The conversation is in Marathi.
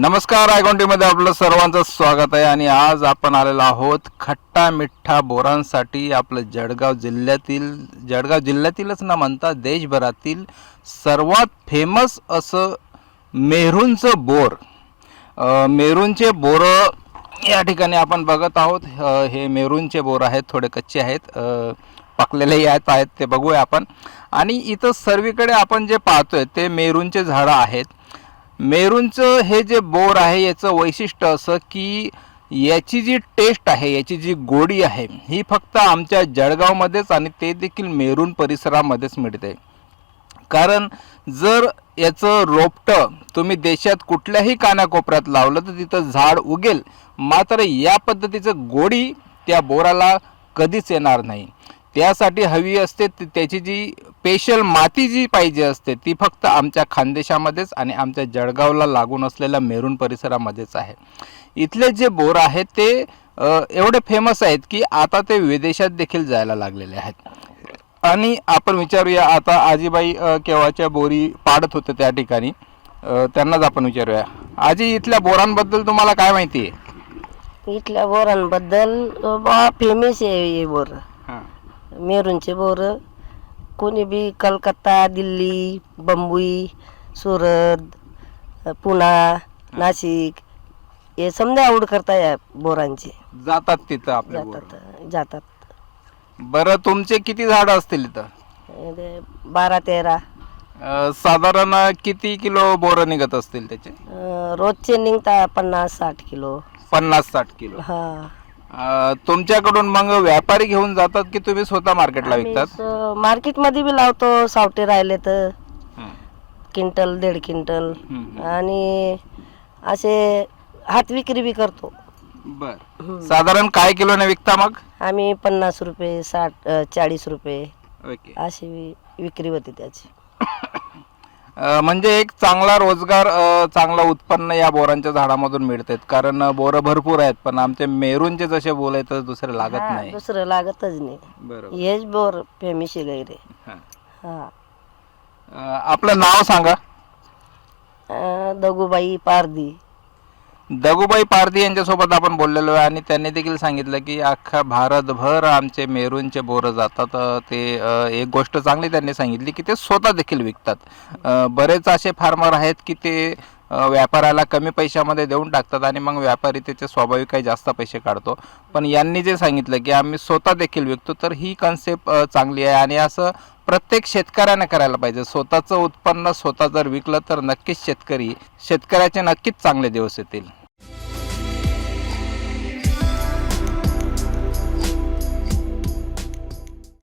नमस्कार आयकोंटीमध्ये आपलं सर्वांचं स्वागत आहे आणि आज आपण आलेलो आहोत खट्टा मिठ्ठा बोरांसाठी आपलं जळगाव जिल्ह्यातील जळगाव जिल्ह्यातीलच ना म्हणता देशभरातील सर्वात फेमस असं मेहरूंचं बोर. मेहरूंचे बोरं या ठिकाणी आपण बघत आहोत. हे मेरूनचे बोर आहेत थोडे कच्चे आहेत पाकलेलेही आहेत आहेत ते बघूया आपण. आणि इथं सर्वीकडे आपण जे पाहतोय ते मेरूंचे झाडं आहेत. मेरूनचं हे जे बोर आहे याचं वैशिष्ट्य असं की याची जी टेस्ट आहे याची जी गोडी आहे ही फक्त आमच्या जळगावमध्येच आणि ते देखील मेरून परिसरामध्येच मिळते. कारण जर याचं रोपटं तुम्ही देशात कुठल्याही कानाकोपऱ्यात लावलं तर तिथं झाड उगेल मात्र या पद्धतीचं गोडी त्या बोराला कधीच येणार नाही. त्यासाठी हवी असते त्याची जी स्पेशल माती जी पाहिजे असते ती फक्त आमच्या खानदेशामध्येच आणि आमच्या जळगावला लागून असलेल्या मेरून परिसरामध्येच आहे. इथले जे बोर आहेत ते एवढे फेमस आहेत की आता ते विदेशात देखील जायला लागलेले आहेत. आणि आपण विचारूया आता आजीबाई केव्हाच्या बोरी पाडत होते त्या ठिकाणी? त्यांनाच आपण विचारूया. आजी इथल्या बोरांबद्दल तुम्हाला काय माहिती आहे? इथल्या बोरांबद्दल फेमस आहे हे बोर. मेरूनचे बोर कोणी बी कलकत्ता दिल्ली बंबई सुरत पुणा नाशिक हे समजा आवड करता या बोरांची. जातात तिथं आपल्या बोर. जातात. जातात बरं तुमचे किती झाडं असतील इथं? ते बारा तेरा. अ, साधारण किती किलो बोरं निघत असतील त्याचे? अं, रोजचे निघता पन्नास साठ किलो. पन्नास साठ किलो. हा. अ, तुमच्याकडून मग व्यापारी घेऊन जातात की तुम्ही स्वतः मार्केटला विकतात? मार्केटमध्ये बी लावतो सावटे राहिले तर. हं. क्विंटल दीड क्विंटल. हं, आणि असे हात विक्री बी करतो. बर. साधारण काय किलोने विकता मग? आम्ही पन्नास रुपये साठ अ, चाळीस रुपये. ओके. अशी वि- विक्री होती त्याची. म्हणजे एक चांगला रोजगार चांगलं उत्पन्न या बोरांच्या झाडामधून मिळतात. कारण बोरं भरपूर आहेत पण आमचे मेरूनचे जसे बोल आहेत तर दुसरे लागत हा, नाही. दुसरं लागतच नाही. बरोबर. हेच बोर फेमिशी गैरे. हा. हा. अ, आपलं नाव सांगा. अ, दगूबाई पारदी दगूबाई पारधी यांच्यासोबत आपण बोललेलो आहे आणि त्यांनी देखील सांगितलं की अख्खा भारतभर आमचे मेरूनचे बोरं जातात. ते एक गोष्ट चांगली त्यांनी सांगितली की ते स्वतः देखील विकतात. बरेच असे फार्मर आहेत की ते व्यापाराला व्यापाऱ्याला कमी पैशामध्ये देऊन टाकतात आणि मग व्यापारी त्याचे स्वाभाविक काही जास्त पैसे काढतो. पण यांनी जे सांगितलं की आम्ही स्वतः देखील विकतो तर ही कन्सेप्ट चांगली आहे आणि असं प्रत्येक शेतकऱ्याने करायला पाहिजे. स्वतःचं उत्पन्न स्वतः जर विकलं तर नक्कीच शेतकरी शेतकऱ्याचे नक्कीच चांगले दिवस येतील.